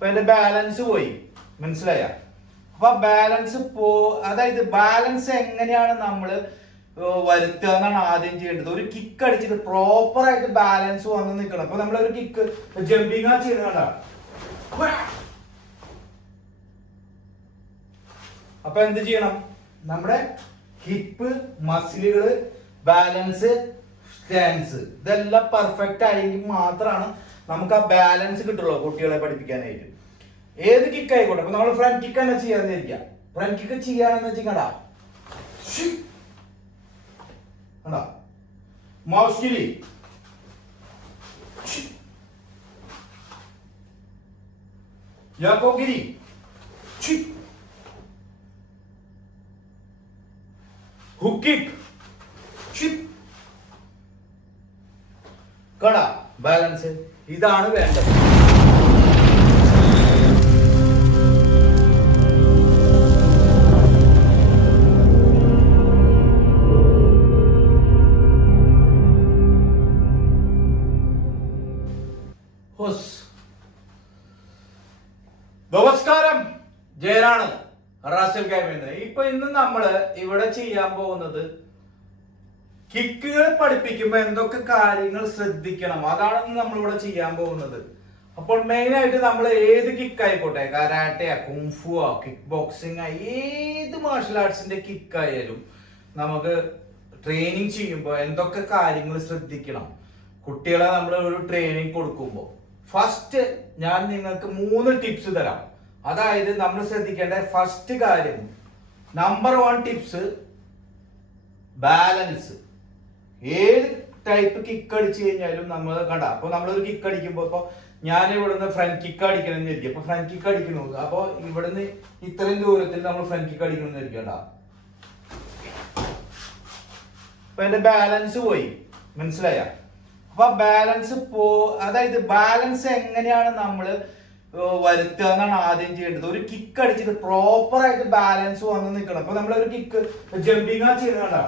അപ്പൊ എന്റെ ബാലൻസ് പോയി. മനസ്സിലായ? അപ്പൊ ബാലൻസ് അതായത് ബാലൻസ് എങ്ങനെയാണ് നമ്മള് വരുത്തുക എന്നാണ് ആദ്യം ചെയ്യേണ്ടത്. ഒരു കിക്ക് അടിച്ചിട്ട് പ്രോപ്പർ ആയിട്ട് ബാലൻസ് വന്ന് നിൽക്കണം. അപ്പൊ നമ്മളൊരു കിക്ക് ജമ്പിങ് ആ ചെയ്യുന്നതാണ്. അപ്പൊ എന്ത് ചെയ്യണം? നമ്മുടെ ഹിപ്പ്, മസിലുകള്, ബാലൻസ്, സ്റ്റാൻസ് ഇതെല്ലാം പെർഫെക്റ്റ് ആയെങ്കിൽ മാത്രമാണ് നമുക്ക് ആ ബാലൻസ് കിട്ടുള്ളൂ കുട്ടികളെ പഠിപ്പിക്കാനായിട്ട്. ഏത് കിക്ക് ആയിക്കോട്ടെ. അപ്പൊ നമ്മൾ ഫ്രണ്ട് കിക്ക് തന്നെ ചെയ്യാന്നിരിക്കാം. ഫ്രണ്ട് കിക്ക് ചെയ്യാണെന്ന് വെച്ചിട്ടാ മൗസ്കിലി യാക്കോഗിരി ഹുക്ക് കിക്ക് കട ബാലൻസ്. ഇതാണ് വേണ്ടത്. നമസ്കാരം, ജയനാണ് റാസൽ ഗെയിമിൽ. ഇപ്പൊ ഇന്ന് നമ്മള് ഇവിടെ ചെയ്യാൻ പോകുന്നത് കിക്കുകൾ പഠിപ്പിക്കുമ്പോ എന്തൊക്കെ കാര്യങ്ങൾ ശ്രദ്ധിക്കണം അതാണ് നമ്മളിവിടെ ചെയ്യാൻ പോകുന്നത്. അപ്പോൾ മെയിൻ ആയിട്ട് നമ്മൾ ഏത് കിക്ക് ആയിക്കോട്ടെ, കരാട്ടയോ കുംഫുവോ കിക്ക് ബോക്സിംഗ് ഏത് മാർഷൽ ആർട്സിന്റെ കിക്ക് ആയാലും നമുക്ക് ട്രെയിനിങ് ചെയ്യുമ്പോൾ എന്തൊക്കെ കാര്യങ്ങൾ ശ്രദ്ധിക്കണം. കുട്ടികളെ നമ്മൾ ഒരു ട്രെയിനിങ് കൊടുക്കുമ്പോൾ ഫസ്റ്റ് ഞാൻ നിങ്ങൾക്ക് 3 ടിപ്സ് തരാം. അതായത് നമ്മൾ ശ്രദ്ധിക്കേണ്ട ഫസ്റ്റ് കാര്യം, നമ്പർ 1 ടിപ്സ് ബാലൻസ്. ഏത് ടൈപ്പ് കിക്ക് അടിച്ചു കഴിഞ്ഞാലും നമ്മൾ കണ്ട. അപ്പൊ നമ്മളൊരു കിക്ക് അടിക്കുമ്പോ ഇപ്പൊ ഞാൻ ഇവിടുന്ന് ഫ്രണ്ട് കിക്ക് അടിക്കണം വിചാരിക്കും. അപ്പൊ ഫ്രണ്ട് കിക്ക് അടിക്കണു. അപ്പൊ ഇവിടുന്ന് ഇത്രയും ദൂരത്തിൽ നമ്മൾ ഫ്രണ്ട് കിക്ക് അടിക്കണം വിചാരിക്കണ്ട. അപ്പൊ എന്റെ ബാലൻസ് പോയി. മനസ്സിലായ? അപ്പൊ ബാലൻസ് അതായത് ബാലൻസ് എങ്ങനെയാണ് നമ്മള് വരുത്തുക എന്നാണ് ആദ്യം ചെയ്യേണ്ടത്. ഒരു കിക്ക് അടിച്ചിട്ട് പ്രോപ്പർ ആയിട്ട് ബാലൻസ് വന്ന് നിൽക്കണം. അപ്പൊ നമ്മളൊരു കിക്ക് ജമ്പിങ് ആ ചെയ്യുന്നതാണ്.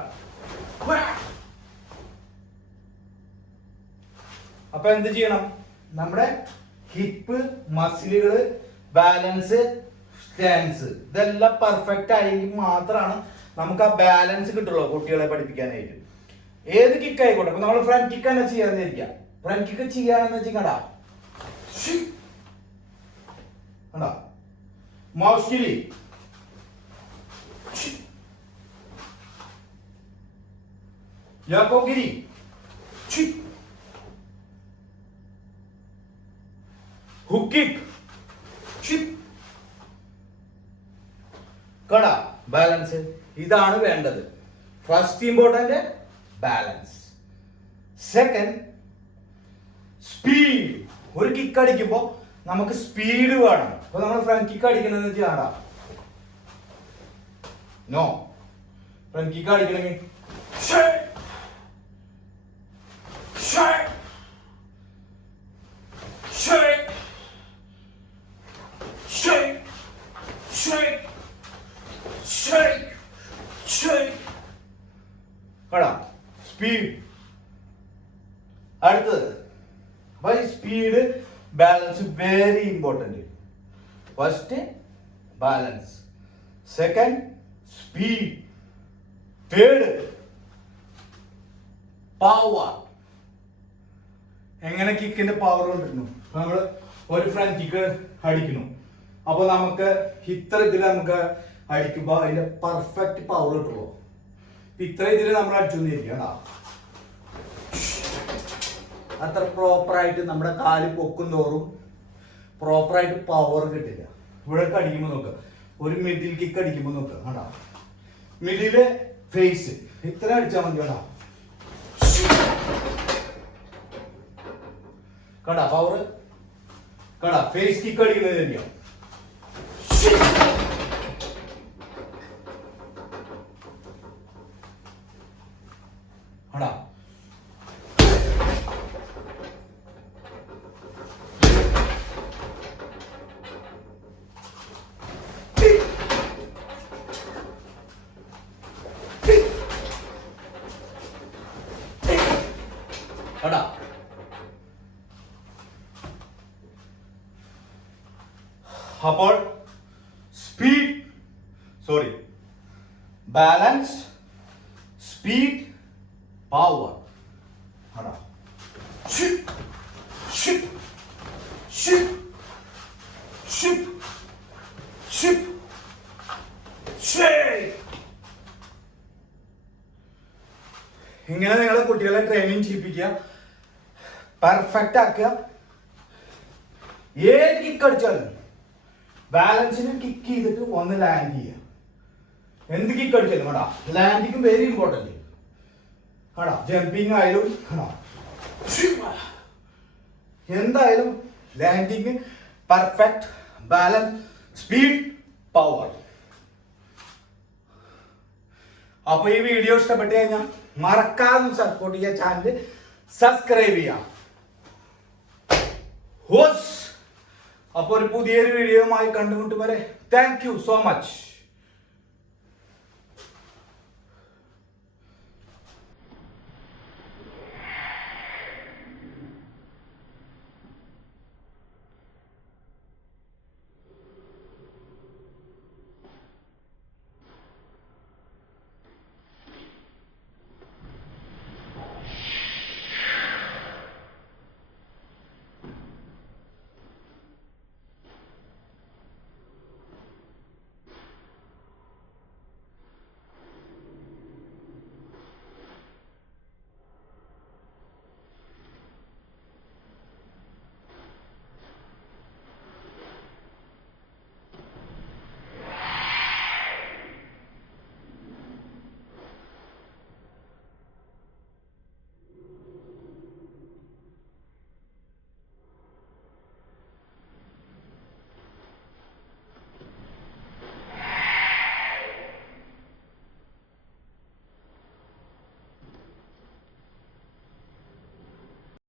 അപ്പൊ എന്ത് ചെയ്യണം? നമ്മുടെ ഹിപ്പ്, മസിലുകള്, ബാലൻസ്, സ്റ്റാൻസ് ഇതെല്ലാം പെർഫെക്റ്റ് ആയെങ്കിൽ മാത്രമാണ് നമുക്ക് ആ ബാലൻസ് കിട്ടുള്ളൂ കുട്ടികളെ പഠിപ്പിക്കാനായിട്ട്. ഏത് കിക്ക് ആയിക്കോട്ടെ. അപ്പൊ നമ്മൾ ഫ്രണ്ട് കിക്ക് തന്നെ ചെയ്യാന്നിരിക്കാം. ഫ്രണ്ട് കിക്ക് ചെയ്യാണെന്ന് വെച്ചിട്ടാ മൗസ്കിലി യാക്കോഗിരി ഹുക്ക് കിക്ക് കട ബാലൻസ്. ഇതാണ് വേണ്ടത്. First important balance. Second speed. ഒരു കിക്ക് അടിക്കുമ്പോ നമുക്ക് സ്പീഡ് വേണം. അപ്പൊ നമ്മൾ ഫ്രണ്ട് കിക്ക് അടിക്കണമെന്ന് വെച്ചാടാ നോ. ഫ്രണ്ട് കിക്ക് അടിക്കണമെങ്കിൽ സ്പീഡ്. അടുത്തത് by speed balance very important. First balance, second speed, third power. എങ്ങനെ കിക്കിന്റെ പവർ കൊണ്ടിരുന്നു? നമ്മൾ ഒരു ഫ്രണ്ട് കിക്ക് അടിക്കുന്നു. അപ്പൊ നമുക്ക് ഇത്ര ഇതിൽ നമുക്ക് അടിക്കുമ്പോ അതിന്റെ പെർഫെക്റ്റ് പവർ കിട്ടുള്ളൂ. ഇത്ര ഇതിൽ നമ്മൾ അടിച്ചോണ്ടിരിക്കണ്ട. അത്ര പ്രോപ്പറായിട്ട് നമ്മുടെ കാല് പൊക്കും തോറും പ്രോപ്പറായിട്ട് പവർ കിട്ടില്ല. ഇവിടെ അടിക്കുമ്പോൾ നോക്കുക, ഒരു മിഡിൽ കിക്ക് അടിക്കുമ്പോൾ നോക്കുക കണ്ടാ, മിഡില് ഫേസ് ഇത്ര അടിച്ചാൽ മതി. കണ്ടാ കണ്ടാ പവർ കണ്ടാ. ഫേസ് കിക്ക് അടിക്കുന്നത് തന്നെയാണ്. കണ്ടാ അപ്പോൾ ബാലൻസ്, സ്പീഡ്, പവർ. ഇങ്ങനെ നിങ്ങൾ കുട്ടികളെ ട്രെയിനിങ് ചെയ്യിപ്പിക്കുക, പെർഫെക്റ്റ് ആക്കുക. ഏത് കിക്ക് അടിച്ചാലും ബാലൻസിന് കിക്ക് ചെയ്തിട്ട് ഒന്ന് ലാൻഡ് ചെയ്യുക. എന്ത് കിക്ക് അടിച്ചാലും കേടാ, ലാൻഡിങ് വെരി ഇമ്പോർട്ടന്റ് കേടാ. ജമ്പിങ് ആയാലും എന്തായാലും landing perfect, balance, speed, power. അപ്പൊ ഈ വീഡിയോ ഇഷ്ടപ്പെട്ട് കഴിഞ്ഞാൽ മറക്കാതെ സപ്പോർട്ട് ചെയ്യുക, ചാനൽ സബ്സ്ക്രൈബ് ചെയ്യാം. അപ്പൊ ഒരു പുതിയൊരു വീഡിയോയുമായി കണ്ടുമുട്ടും വരെ താങ്ക് യു സോ മച്ച്.